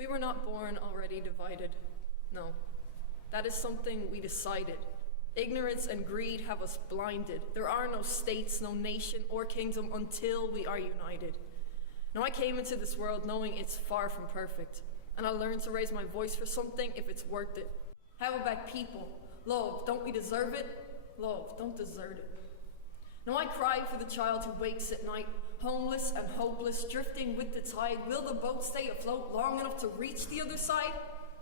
We were not born already divided. No, that is something we decided. Ignorance and greed have us blinded. There are no states, no nation or kingdom until we are united. Now I came into this world knowing it's far from perfect, and I learned to raise my voice for something if it's worth it. How about people? Love, don't we deserve it? Love, don't desert it. Now I cry for the child who wakes at night, homeless and hopeless, drifting with the tide. Will the boat stay afloat long enough to reach the other side?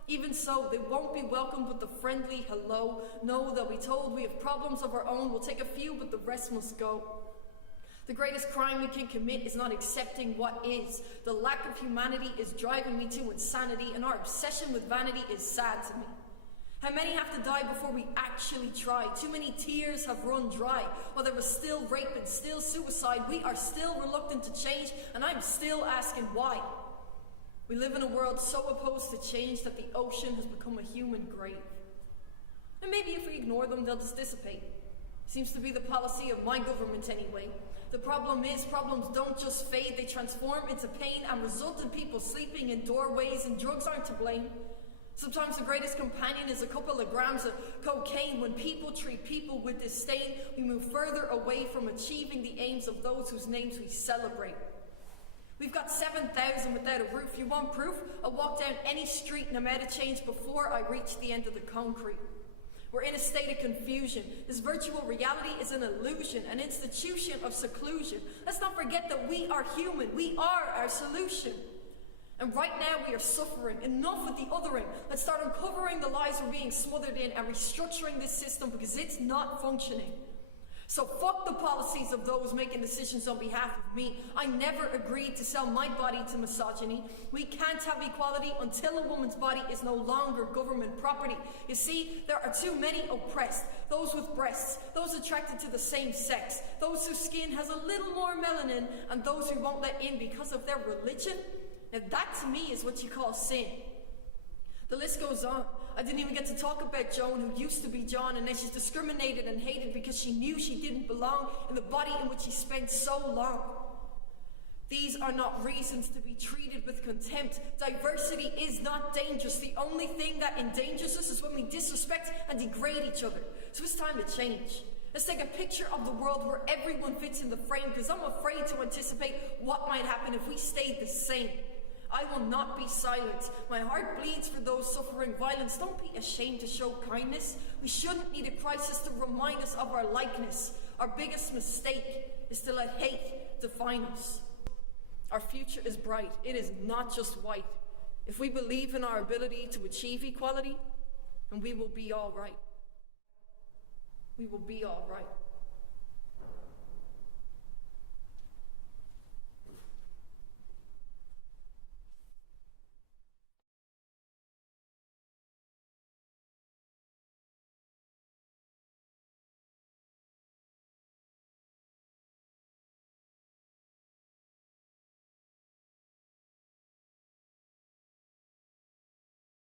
Even so, they won't be welcomed with a friendly hello. No, they'll be told we have problems of our own. We'll take a few, but the rest must go. The greatest crime we can commit is not accepting what is. The lack of humanity is driving me to insanity, and our obsession with vanity is sad to me. How many have to die before we actually try? Too many tears have run dry. While there was still rape and still suicide, we are still reluctant to change, and I'm still asking why. We live in a world so opposed to change that the ocean has become a human grave. And maybe if we ignore them, they'll just dissipate. Seems to be the policy of my government anyway. The problem is, problems don't just fade, they transform into pain and result in people sleeping in doorways, and drugs aren't to blame. Sometimes the greatest companion is a couple of grams of cocaine. When people treat people with disdain, we move further away from achieving the aims of those whose names we celebrate. We've got 7,000 without a roof. You want proof? I'll walk down any street and I'm out of change before I reach the end of the concrete. We're in a state of confusion. This virtual reality is an illusion, an institution of seclusion. Let's not forget that we are human. We are our solution. And right now we are suffering. Enough with the othering. Let's start uncovering the lies we're being smothered in and restructuring this system because it's not functioning. So fuck the policies of those making decisions on behalf of me. I never agreed to sell my body to misogyny. We can't have equality until a woman's body is no longer government property. You see, there are too many oppressed. Those with breasts, those attracted to the same sex, those whose skin has a little more melanin, and those who won't let in because of their religion. Now that to me is what you call sin. The list goes on. I didn't even get to talk about Joan, who used to be John, and then she's discriminated and hated because she knew she didn't belong in the body in which she spent so long. These are not reasons to be treated with contempt. Diversity is not dangerous. The only thing that endangers us is when we disrespect and degrade each other. So it's time to change. Let's take a picture of the world where everyone fits in the frame, because I'm afraid to anticipate what might happen if we stayed the same. I will not be silent. My heart bleeds for those suffering violence. Don't be ashamed to show kindness. We shouldn't need a crisis to remind us of our likeness. Our biggest mistake is to let hate define us. Our future is bright. It is not just white. If we believe in our ability to achieve equality, then we will be all right. We will be all right.